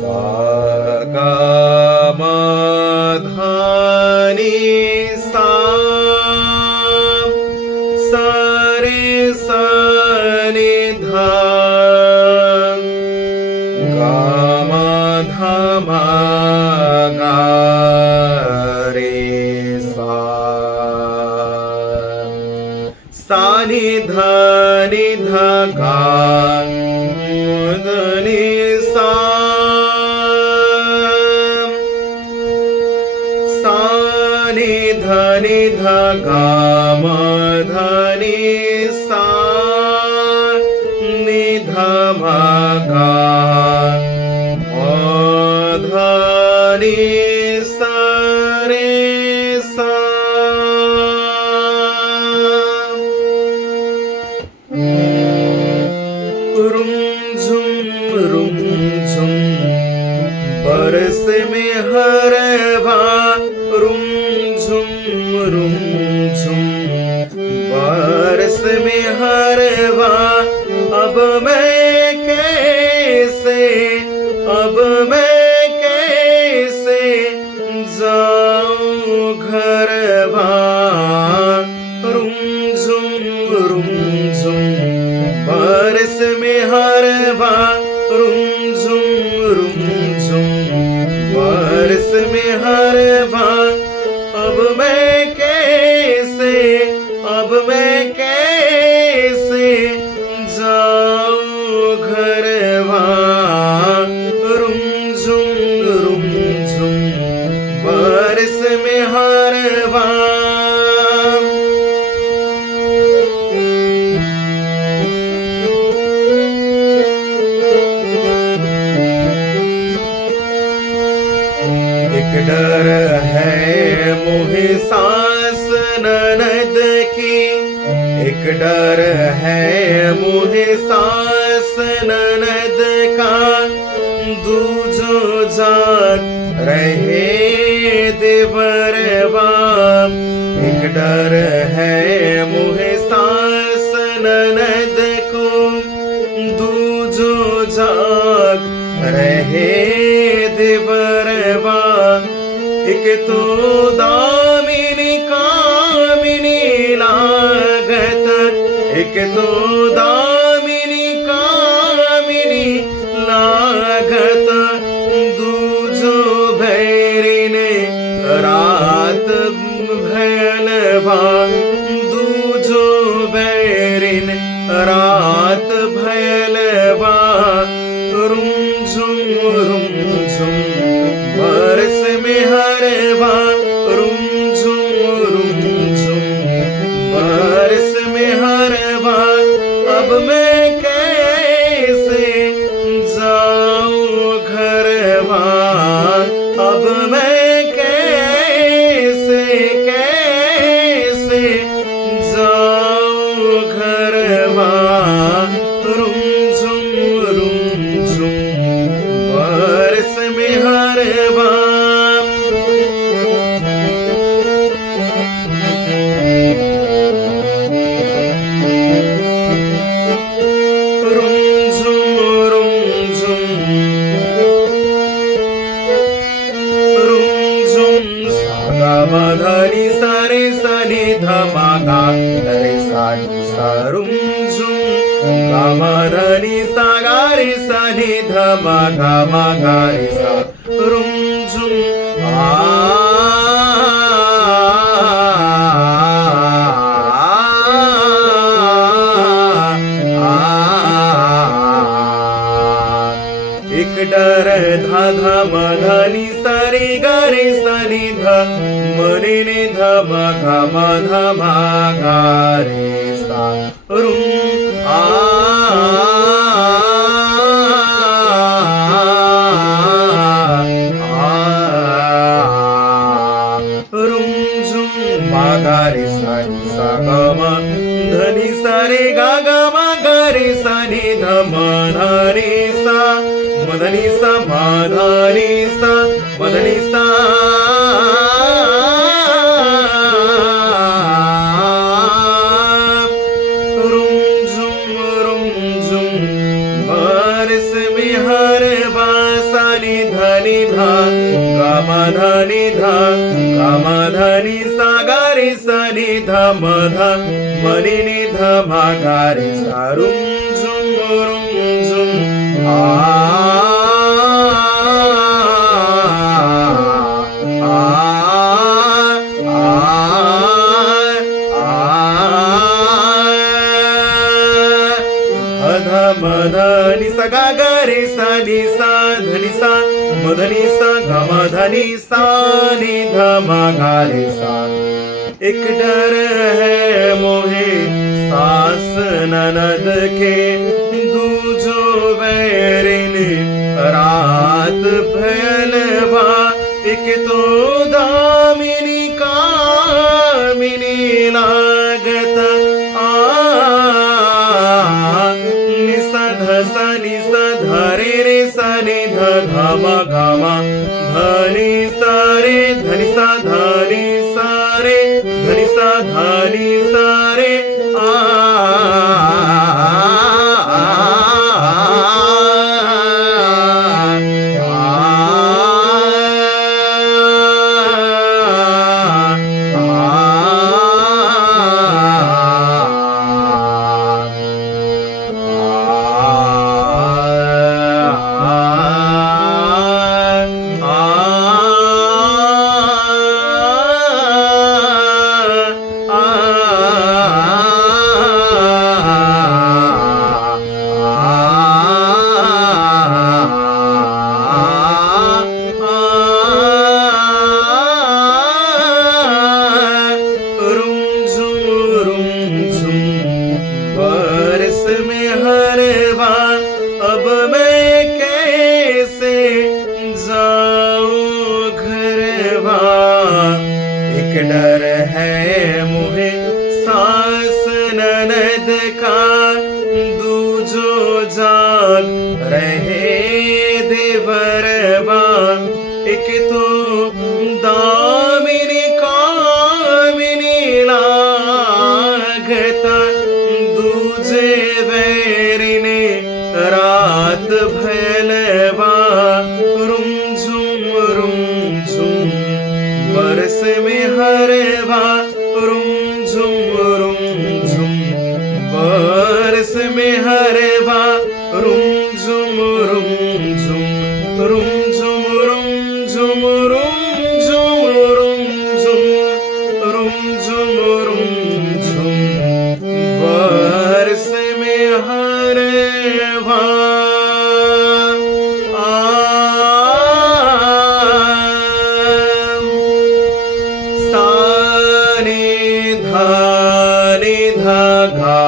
सा गा मा धा नि सा सा रे सा नि धा गा मा धा मा गा रे सा सा नि धा गा नी सा सा नि धा गा मा धा नि सा नि धा मा गा मा धा नि सा रे सा रुम झुम बरस में हरवा रुम झुम बरस में हरवा अब मैं कैसे जाऊं घरवा रुम झुम बरस में हरवा रुम झुम बरस में हरवा अब मैं कैसे जाऊं घरवा रुम झुम बरस में हरवा एक डर है मोहे सास ननद की एक डर है मोहे सास ननद का दूजो जाग रहे देवरवा एक डर है मोहे सास ननद को दूजो जाग रहे देवरवा एक तो दामिनी कामिनी लागत एक तो दामिनी कामिनी लागत दूजो भैरिने रात भयलवा दूजो भैरिन रात भयलवा रुम झुम बरस में हरवा रुम झुम बरस में हरवा अब मैं कैसे जाऊं घरवा अब मैं कैसे जाऊं घरवा रुम झुम बरस में हरवा मधनी सारे सनि धमागा रे सानी सारुम झुम मधनी सागारे सनि धमागा मगारे सारुम झुम एक डर धा धा मधनी सारे गारे सनि ध मने ने ध म ग म ध म ग रे सा रुम रुम झुम म ग रे सा नि सा ग म धनि सा रे गा ग म ग रे सा नि ध म ध रे सा मधनि सा म ध रे सा मधनि सा बरस में हरवा सानी नि धा गा मा धा नि धा गा मा धा नि सा गा रे सा नि धा म धा म नि धा मा गा रे सा रुम झुम मध नि सा गा गा रे सा नि सा ध नि सा म ध नि सा गा मा धा नि सा नि ध मा गा रे सा एक डर है मोहे सास ननद के दूजो बैरिन रात भयलवा एक तो दामिनी कामिनी लागत सा नि सा धा रे रे सा नि ध धा मा गा मा ध नि सा रे ध नि सा धा नि सा रे ध नि सा धा नि सा रे बरस में हरवा अब मैं कैसे जाऊं घरवा एक डर है मुझे सास ननद का दूजो जाग रहे देवरवा एक तो दामिनी कामिनी लागता दूजे वैरिने रात भयलवा रुम झुम बरस में हरवा रुम झुम बरस में हरवा रुम झुम बरस में हरवा सा नि धा गा